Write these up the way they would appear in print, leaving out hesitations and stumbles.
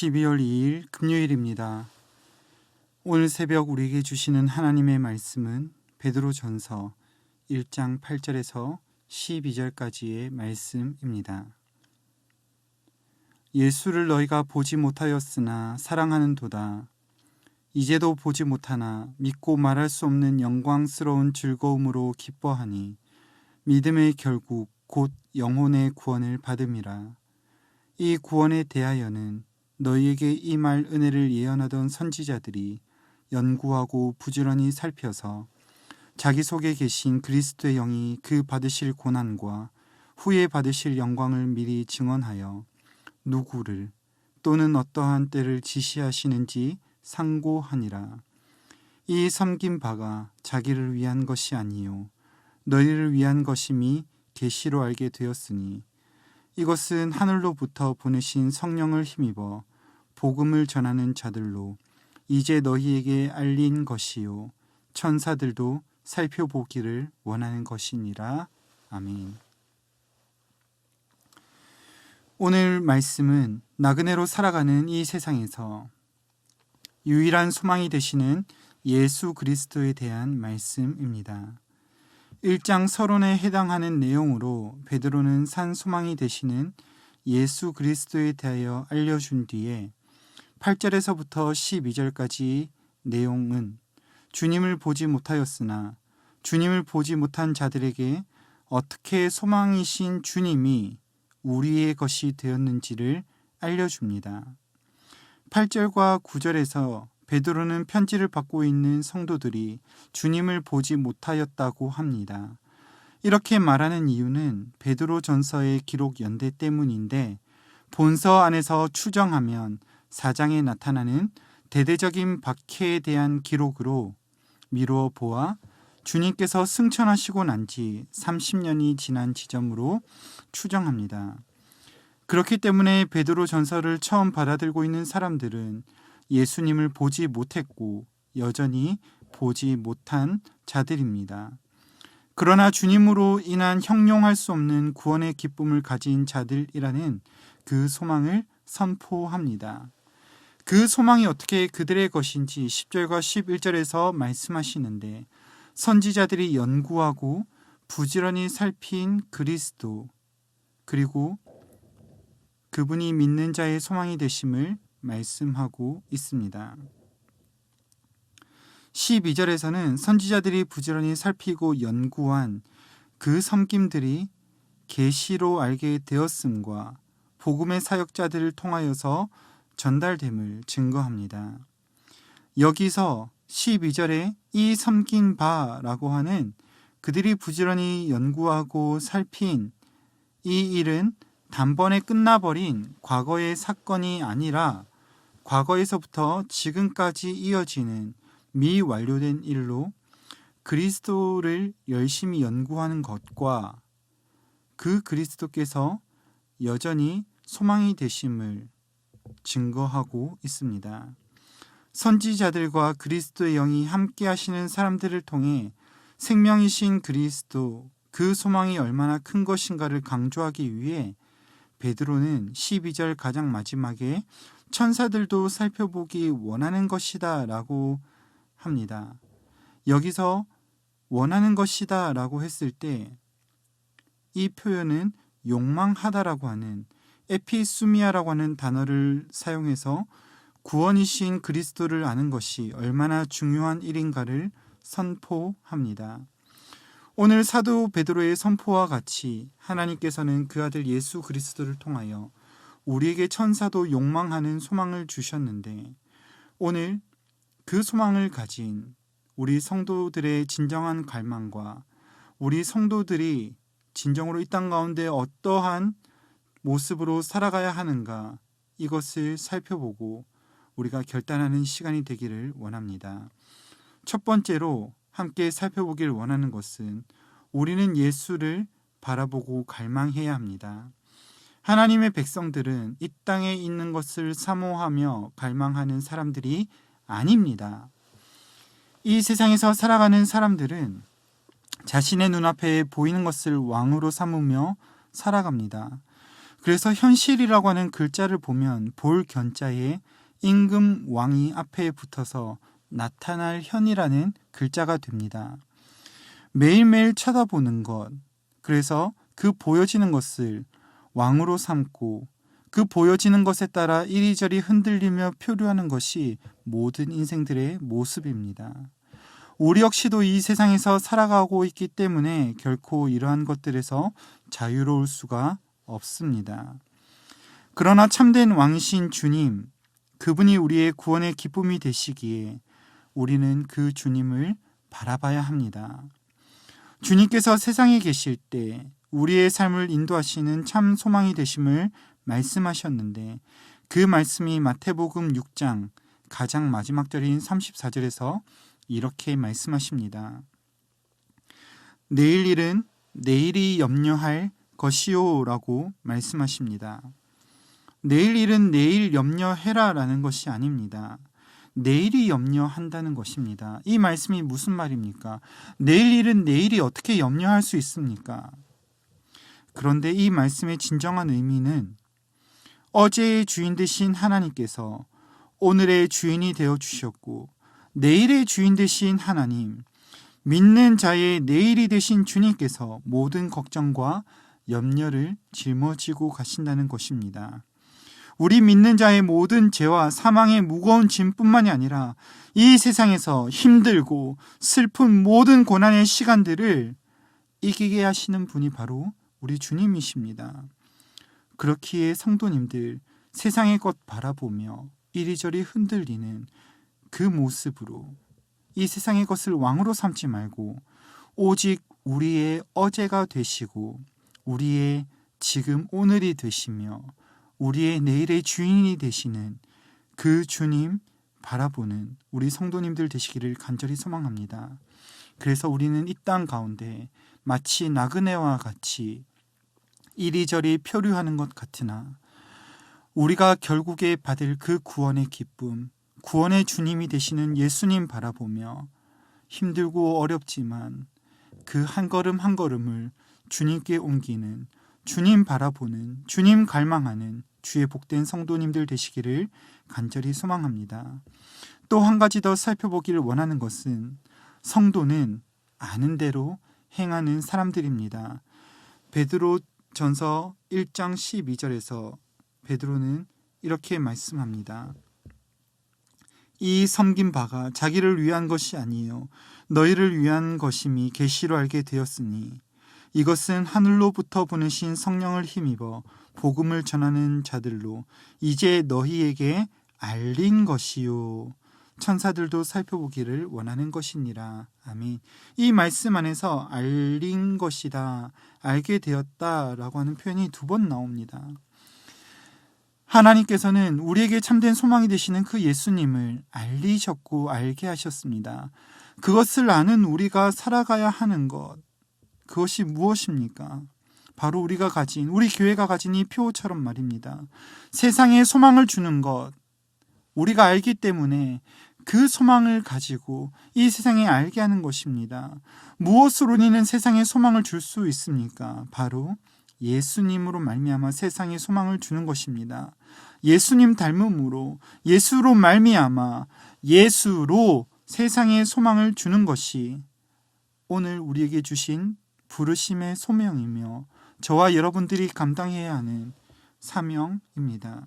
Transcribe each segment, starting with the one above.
12월 2일 금요일입니다. 오늘 새벽 우리에게 주시는 하나님의 말씀은 베드로전서 1장 8절에서 12절까지의 말씀입니다. 예수를 너희가 보지 못하였으나 사랑하는도다. 이제도 보지 못하나 믿고 말할 수 없는 영광스러운 즐거움으로 기뻐하니 믿음의 결국 곧 영혼의 구원을 받음이라. 이 구원에 대하여는 너희에게 임할 은혜를 예언하던 선지자들이 연구하고 부지런히 살펴서 자기 속에 계신 그리스도의 영이 그 받으실 고난과 후에 받으실 영광을 미리 증언하여 누구를 또는 어떠한 때를 지시하시는지 상고하니라. 이 섬긴 바가 자기를 위한 것이 아니요 너희를 위한 것임이 계시로 알게 되었으니 이것은 하늘로부터 보내신 성령을 힘입어 복음을 전하는 자들로 이제 너희에게 알린 것이요 천사들도 살펴보기를 원하는 것이니라. 아멘. 오늘 말씀은 나그네로 살아가는 이 세상에서 유일한 소망이 되시는 예수 그리스도에 대한 말씀입니다. 1장 서론에 해당하는 내용으로 베드로는 산 소망이 되시는 예수 그리스도에 대하여 알려준 뒤에 8절에서부터 12절까지 내용은 주님을 보지 못하였으나 주님을 보지 못한 자들에게 어떻게 소망이신 주님이 우리의 것이 되었는지를 알려줍니다. 8절과 9절에서 베드로는 편지를 받고 있는 성도들이 주님을 보지 못하였다고 합니다. 이렇게 말하는 이유는 베드로전서의 기록 연대 때문인데 본서 안에서 추정하면 4장에 나타나는 대대적인 박해에 대한 기록으로 미루어 보아 주님께서 승천하시고 난 지 30년이 지난 지점으로 추정합니다. 그렇기 때문에 베드로전서를 처음 받아들고 있는 사람들은 예수님을 보지 못했고 여전히 보지 못한 자들입니다. 그러나 주님으로 인한 형용할 수 없는 구원의 기쁨을 가진 자들이라는 그 소망을 선포합니다. 그 소망이 어떻게 그들의 것인지 10절과 11절에서 말씀하시는데 선지자들이 연구하고 부지런히 살핀 그리스도 그리고 그분이 믿는 자의 소망이 되심을 말씀하고 있습니다. 12절에서는 선지자들이 부지런히 살피고 연구한 그 섬김들이 계시로 알게 되었음과 복음의 사역자들을 통하여서 전달됨을 증거합니다. 여기서 12절에 이 섬긴 바라고 하는 그들이 부지런히 연구하고 살핀 이 일은 단번에 끝나버린 과거의 사건이 아니라 과거에서부터 지금까지 이어지는 미완료된 일로 그리스도를 열심히 연구하는 것과 그 그리스도께서 여전히 소망이 되심을 증거하고 있습니다. 선지자들과 그리스도의 영이 함께 하시는 사람들을 통해 생명이신 그리스도 그 소망이 얼마나 큰 것인가를 강조하기 위해 베드로는 12절 가장 마지막에 천사들도 살펴보기 원하는 것이다 라고 합니다. 여기서 원하는 것이다 라고 했을 때 이 표현은 욕망하다라고 하는 에피수미아라고 하는 단어를 사용해서 구원이신 그리스도를 아는 것이 얼마나 중요한 일인가를 선포합니다. 오늘 사도 베드로의 선포와 같이 하나님께서는 그 아들 예수 그리스도를 통하여 우리에게 천사도 욕망하는 소망을 주셨는데 오늘 그 소망을 가진 우리 성도들의 진정한 갈망과 우리 성도들이 진정으로 이 땅 가운데 어떠한 모습으로 살아가야 하는가 이것을 살펴보고 우리가 결단하는 시간이 되기를 원합니다. 첫 번째로 함께 살펴보길 원하는 것은 우리는 예수를 바라보고 갈망해야 합니다. 하나님의 백성들은 이 땅에 있는 것을 사모하며 갈망하는 사람들이 아닙니다. 이 세상에서 살아가는 사람들은 자신의 눈앞에 보이는 것을 왕으로 삼으며 살아갑니다. 그래서 현실이라고 하는 글자를 보면 볼 견자에 임금 왕이 앞에 붙어서 나타날 현이라는 글자가 됩니다. 매일매일 쳐다보는 것, 그래서 그 보여지는 것을 왕으로 삼고 그 보여지는 것에 따라 이리저리 흔들리며 표류하는 것이 모든 인생들의 모습입니다. 우리 역시도 이 세상에서 살아가고 있기 때문에 결코 이러한 것들에서 자유로울 수가 없습니다. 그러나 참된 왕이신 주님, 그분이 우리의 구원의 기쁨이 되시기에 우리는 그 주님을 바라봐야 합니다. 주님께서 세상에 계실 때 우리의 삶을 인도하시는 참 소망이 되심을 말씀하셨는데 그 말씀이 마태복음 6장 가장 마지막 절인 34절에서 이렇게 말씀하십니다. 내일 일은 내일이 염려할 것이요 라고 말씀하십니다. 내일 일은 내일 염려해라 라는 것이 아닙니다. 내일이 염려한다는 것입니다. 이 말씀이 무슨 말입니까? 내일 일은 내일이 어떻게 염려할 수 있습니까? 그런데 이 말씀의 진정한 의미는 어제의 주인 되신 하나님께서 오늘의 주인이 되어 주셨고 내일의 주인 되신 하나님, 믿는 자의 내일이 되신 주님께서 모든 걱정과 염려를 짊어지고 가신다는 것입니다. 우리 믿는 자의 모든 죄와 사망의 무거운 짐뿐만이 아니라 이 세상에서 힘들고 슬픈 모든 고난의 시간들을 이기게 하시는 분이 바로 우리 주님이십니다. 그렇기에 성도님들, 세상의 것 바라보며 이리저리 흔들리는 그 모습으로 이 세상의 것을 왕으로 삼지 말고 오직 우리의 어제가 되시고 우리의 지금 오늘이 되시며 우리의 내일의 주인이 되시는 그 주님 바라보는 우리 성도님들 되시기를 간절히 소망합니다. 그래서 우리는 이 땅 가운데 마치 나그네와 같이 이리저리 표류하는 것 같으나 우리가 결국에 받을 그 구원의 기쁨, 구원의 주님이 되시는 예수님 바라보며 힘들고 어렵지만 그 한 걸음 한 걸음을 주님께 옮기는, 주님 바라보는, 주님 갈망하는 주의 복된 성도님들 되시기를 간절히 소망합니다. 또 한 가지 더 살펴보기를 원하는 것은 성도는 아는 대로 행하는 사람들입니다. 베드로 전서 1장 12절에서 베드로는 이렇게 말씀합니다. 이 섬긴 바가 자기를 위한 것이 아니요 너희를 위한 것임이 계시로 알게 되었으니 이것은 하늘로부터 보내신 성령을 힘입어 복음을 전하는 자들로 이제 너희에게 알린 것이요 천사들도 살펴보기를 원하는 것이니라. 아멘. 이 말씀 안에서 알린 것이다, 알게 되었다라고 하는 표현이 2번 나옵니다. 하나님께서는 우리에게 참된 소망이 되시는 그 예수님을 알리셨고 알게 하셨습니다. 그것을 아는 우리가 살아가야 하는 것, 그것이 무엇입니까? 바로 우리가 가진, 우리 교회가 가진 이 표처럼 말입니다. 세상에 소망을 주는 것, 우리가 알기 때문에 그 소망을 가지고 이 세상에 알게 하는 것입니다. 무엇으로 우리는 세상에 소망을 줄 수 있습니까? 바로 예수님으로 말미암아 세상에 소망을 주는 것입니다. 예수님 닮음으로, 예수로 말미암아 예수로 세상에 소망을 주는 것이 오늘 우리에게 주신 부르심의 소명이며 저와 여러분들이 감당해야 하는 사명입니다.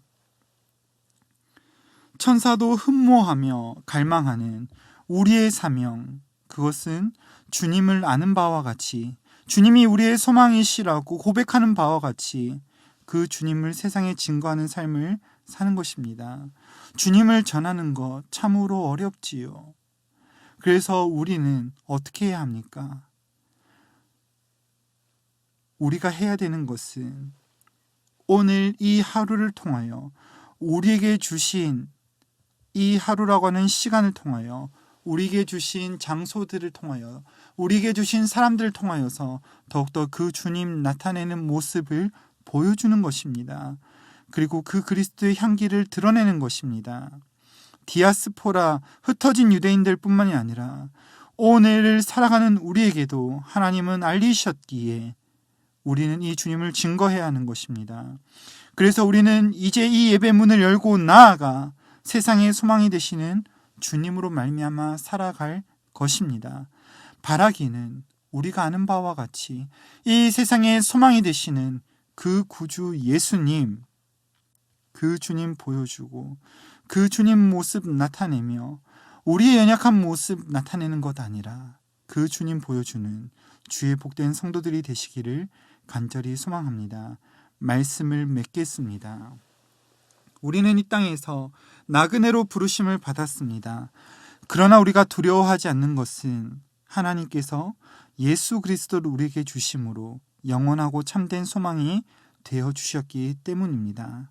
천사도 흠모하며 갈망하는 우리의 사명, 그것은 주님을 아는 바와 같이 주님이 우리의 소망이시라고 고백하는 바와 같이 그 주님을 세상에 증거하는 삶을 사는 것입니다. 주님을 전하는 것 참으로 어렵지요. 그래서 우리는 어떻게 해야 합니까? 우리가 해야 되는 것은 오늘 이 하루를 통하여 우리에게 주신 이 하루라고 하는 시간을 통하여 우리에게 주신 장소들을 통하여 우리에게 주신 사람들을 통하여서 더욱더 그 주님 나타내는 모습을 보여주는 것입니다. 그리고 그 그리스도의 향기를 드러내는 것입니다. 디아스포라, 흩어진 유대인들 뿐만이 아니라 오늘을 살아가는 우리에게도 하나님은 알리셨기에 우리는 이 주님을 증거해야 하는 것입니다. 그래서 우리는 이제 이 예배 문을 열고 나아가 세상의 소망이 되시는 주님으로 말미암아 살아갈 것입니다. 바라기는 우리가 아는 바와 같이 이 세상의 소망이 되시는 그 구주 예수님, 그 주님 보여주고 그 주님 모습 나타내며 우리의 연약한 모습 나타내는 것 아니라 그 주님 보여주는 주의 복된 성도들이 되시기를 간절히 소망합니다. 말씀을 맺겠습니다. 우리는 이 땅에서 나그네로 부르심을 받았습니다. 그러나 우리가 두려워하지 않는 것은 하나님께서 예수 그리스도를 우리에게 주심으로 영원하고 참된 소망이 되어 주셨기 때문입니다.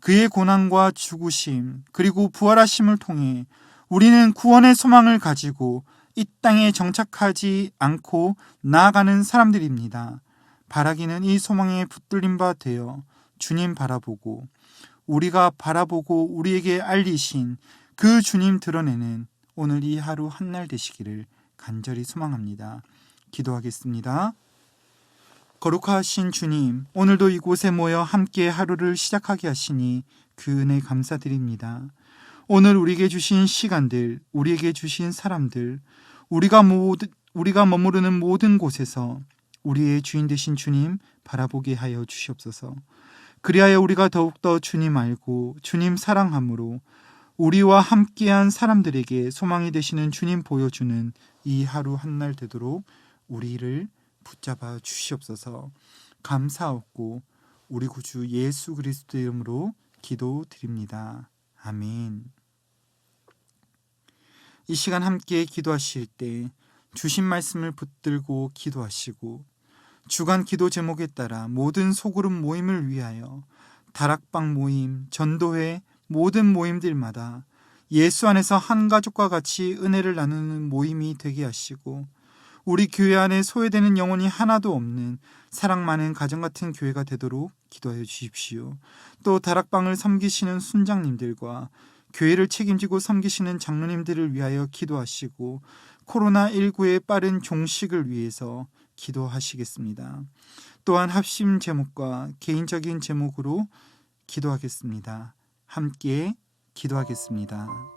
그의 고난과 죽으심 그리고 부활하심을 통해 우리는 구원의 소망을 가지고 이 땅에 정착하지 않고 나아가는 사람들입니다. 바라기는 이 소망에 붙들린 바 되어 주님 바라보고 우리가 바라보고 우리에게 알리신 그 주님 드러내는 오늘 이 하루 한날 되시기를 간절히 소망합니다. 기도하겠습니다. 거룩하신 주님, 오늘도 이곳에 모여 함께 하루를 시작하게 하시니 그 은혜 감사드립니다. 오늘 우리에게 주신 시간들, 우리에게 주신 사람들, 우리가 머무르는 모든 곳에서 우리의 주인 되신 주님 바라보게 하여 주시옵소서. 그리하여 우리가 더욱더 주님 알고 주님 사랑함으로 우리와 함께한 사람들에게 소망이 되시는 주님 보여주는 이 하루 한날 되도록 우리를 붙잡아 주시옵소서. 감사하고 우리 구주 예수 그리스도 이름으로 기도드립니다. 아멘. 이 시간 함께 기도하실 때 주신 말씀을 붙들고 기도하시고 주간 기도 제목에 따라 모든 소그룹 모임을 위하여 다락방 모임, 전도회 모든 모임들마다 예수 안에서 한 가족과 같이 은혜를 나누는 모임이 되게 하시고 우리 교회 안에 소외되는 영혼이 하나도 없는 사랑 많은 가정 같은 교회가 되도록 기도하여 주십시오. 또 다락방을 섬기시는 순장님들과 교회를 책임지고 섬기시는 장로님들을 위하여 기도하시고 코로나19의 빠른 종식을 위해서 기도하시겠습니다. 또한 합심 제목과 개인적인 제목으로 기도하겠습니다. 함께 기도하겠습니다.